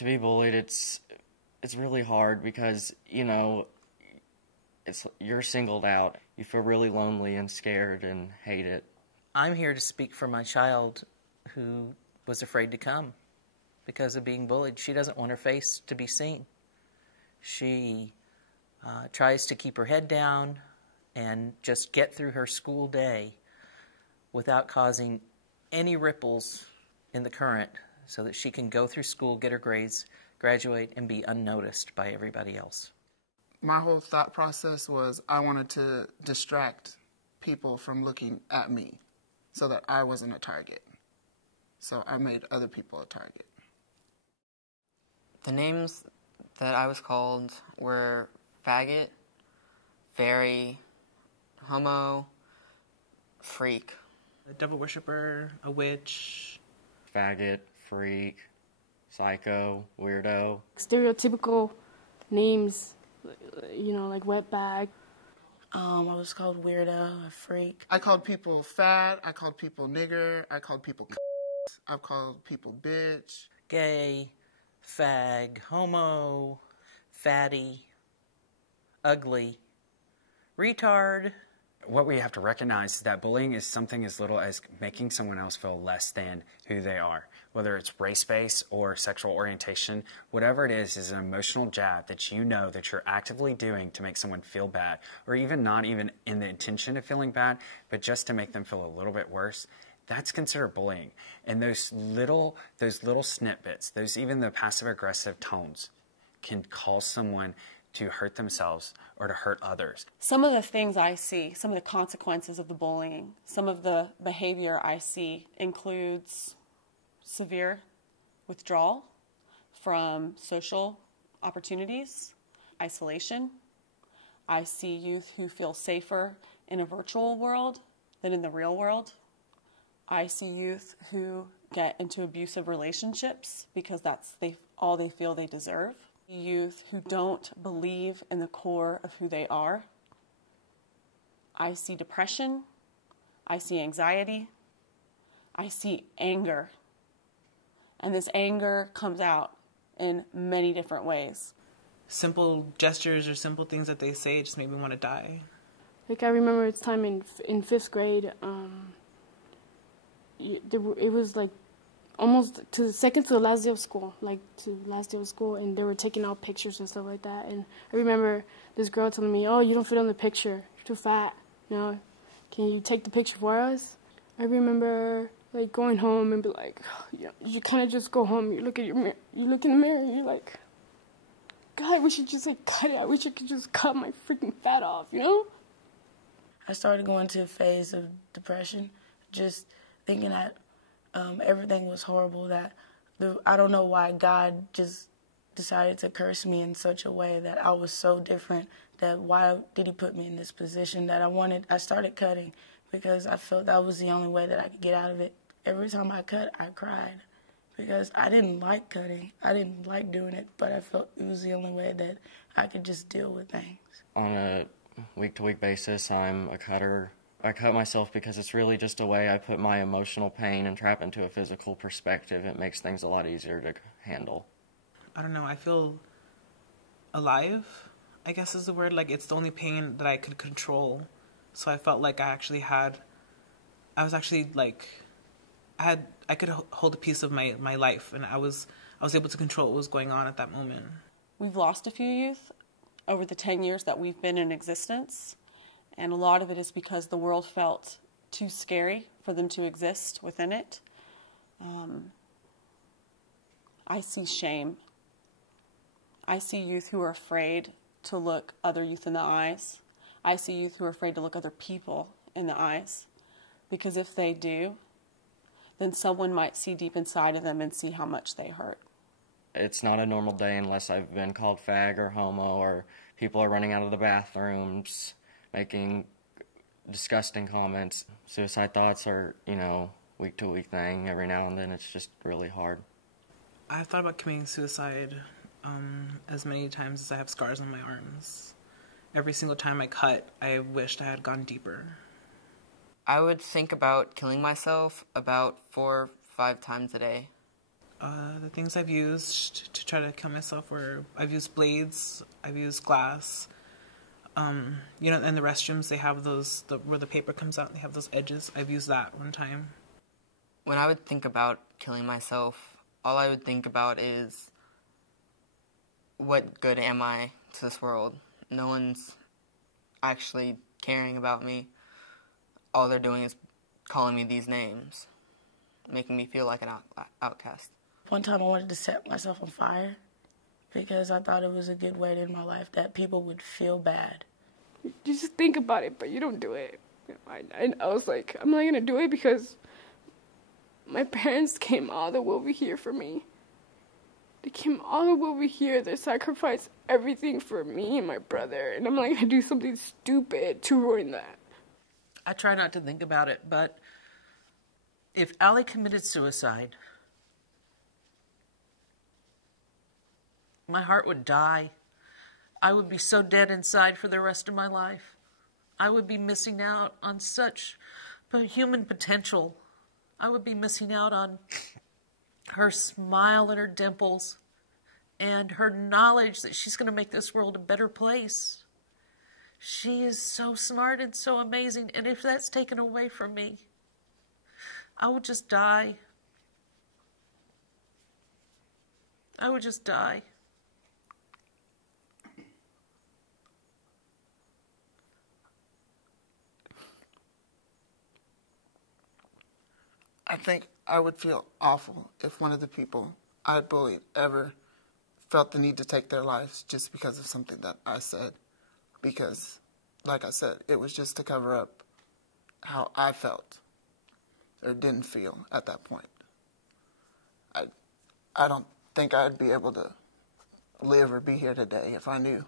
To be bullied, it's really hard because, you know, you're singled out. You feel really lonely and scared and hate it. I'm here to speak for my child who was afraid to come because of being bullied. She doesn't want her face to be seen. She tries to keep her head down and just get through her school day without causing any ripples in the current so that she can go through school, get her grades, graduate, and be unnoticed by everybody else. My whole thought process was I wanted to distract people from looking at me so that I wasn't a target. So I made other people a target. The names that I was called were faggot, fairy, homo, freak. A devil worshiper, a witch. Faggot, freak, psycho, weirdo. Stereotypical names, you know, like wetbag. I was called weirdo, a freak. I called people fat, I called people nigger, I called people I've called people bitch. Gay, fag, homo, fatty, ugly, retard. What we have to recognize is that bullying is something as little as making someone else feel less than who they are. Whether it's race-based or sexual orientation, whatever it is an emotional jab that you know that you're actively doing to make someone feel bad, or even not even in the intention of feeling bad, but just to make them feel a little bit worse. That's considered bullying. And those little snippets, even the passive-aggressive tones, can cause someone to hurt themselves or to hurt others. Some of the things I see, some of the consequences of the bullying, some of the behavior I see includes severe withdrawal from social opportunities, isolation. I see youth who feel safer in a virtual world than in the real world. I see youth who get into abusive relationships because that's all they feel they deserve. Youth who don't believe in the core of who they are. I see depression. I see anxiety. I see anger. And this anger comes out in many different ways. Simple gestures or simple things that they say just made me want to die. Like I remember it's time in 5th grade, it was like almost to the second to the last day of school, and they were taking out pictures and stuff like that. And I remember this girl telling me, "Oh, you don't fit on the picture. You're too fat. You know, can you take the picture for us?" I remember like going home and be like, you kind of just go home. You look at your mirror. You look in the mirror. And you're like, God, I wish you just like cut it. I wish I could just cut my freaking fat off. You know. I started going to a phase of depression, just thinking that everything was horrible, that I don't know why God just decided to curse me in such a way that I was so different, that why did he put me in this position that I started cutting because I felt that was the only way that I could get out of it. Every time I cut, I cried because I didn't like cutting. I didn't like doing it, but I felt it was the only way that I could just deal with things. On a week-to-week basis, I'm a cutter. I cut myself because it's really just a way I put my emotional pain and trap into a physical perspective. It makes things a lot easier to handle. I don't know, I feel alive, I guess is the word. Like, it's the only pain that I could control. So I felt like I could hold a piece of my life, and I was able to control what was going on at that moment. We've lost a few youth over the 10 years that we've been in existence. And a lot of it is because the world felt too scary for them to exist within it. I see shame. I see youth who are afraid to look other youth in the eyes. I see youth who are afraid to look other people in the eyes. Because if they do, then someone might see deep inside of them and see how much they hurt. It's not a normal day unless I've been called fag or homo, or people are running out of the bathrooms, making disgusting comments. Suicide thoughts are, week-to-week thing. Every now and then it's just really hard. I've thought about committing suicide as many times as I have scars on my arms. Every single time I cut, I wished I had gone deeper. I would think about killing myself about 4 or 5 times a day. The things I've used to try to kill myself were, I've used blades, I've used glass. You know, in the restrooms they have those, where the paper comes out, they have those edges. I've used that one time. When I would think about killing myself, all I would think about is, what good am I to this world? No one's actually caring about me. All they're doing is calling me these names, making me feel like an outcast. One time I wanted to set myself on fire because I thought it was a good way to end my life, that people would feel bad. You just think about it, but you don't do it. I was like, I'm not going to do it because my parents came all the way over here for me. They came all the way over here. They sacrificed everything for me and my brother. And I'm not going to do something stupid to ruin that. I try not to think about it, but if Allie committed suicide, my heart would die. I would be so dead inside for the rest of my life. I would be missing out on such human potential. I would be missing out on her smile and her dimples and her knowledge that she's going to make this world a better place. She is so smart and so amazing, and if that's taken away from me, I would just die. I would just die. I think I would feel awful if one of the people I bullied ever felt the need to take their lives just because of something that I said. Because, like I said, it was just to cover up how I felt or didn't feel at that point. I don't think I'd be able to live or be here today if I knew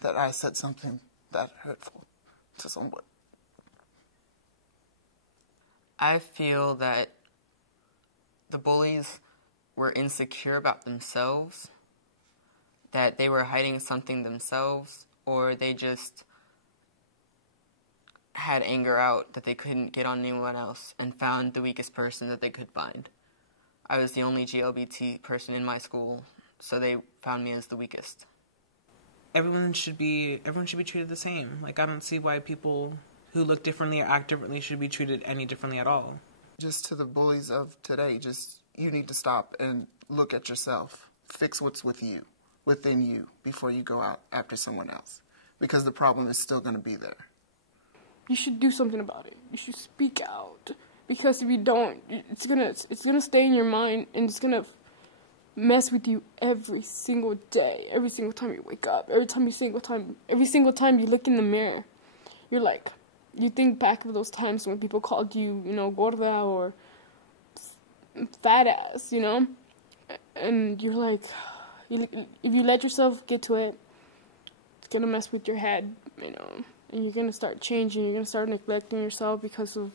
that I said something that hurtful to someone. I feel that the bullies were insecure about themselves, that they were hiding something themselves, or they just had anger out that they couldn't get on anyone else and found the weakest person that they could find. I was the only GLBT person in my school, so they found me as the weakest. Everyone should be treated the same. Like, I don't see why people who look differently or act differently should be treated any differently at all. Just to the bullies of today, you need to stop and look at yourself. Fix what's within you, before you go out after someone else. Because the problem is still going to be there. You should do something about it. You should speak out. Because if you don't, it's gonna stay in your mind, and it's gonna mess with you every single day, every single time you wake up, every single time you look in the mirror. You're like, you think back of those times when people called you, gorda or fat ass, and you're like, if you let yourself get to it, it's gonna mess with your head, and you're gonna start changing. You're gonna start neglecting yourself because of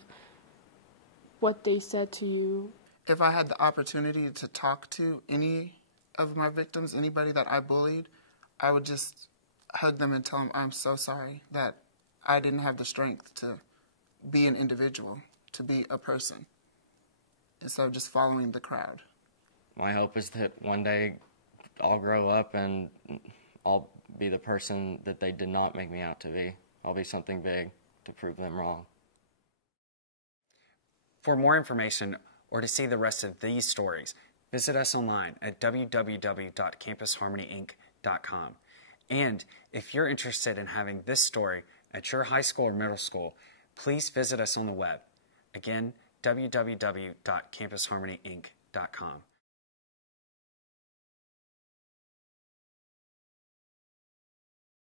what they said to you. If I had the opportunity to talk to any of my victims, anybody that I bullied, I would just hug them and tell them I'm so sorry that I didn't have the strength to be an individual, to be a person, instead of just following the crowd. My hope is that one day I'll grow up and I'll be the person that they did not make me out to be. I'll be something big to prove them wrong. For more information or to see the rest of these stories, visit us online at www.campusharmonyinc.com. And if you're interested in having this story at your high school or middle school, please visit us on the web. Again, www.campusharmonyinc.com.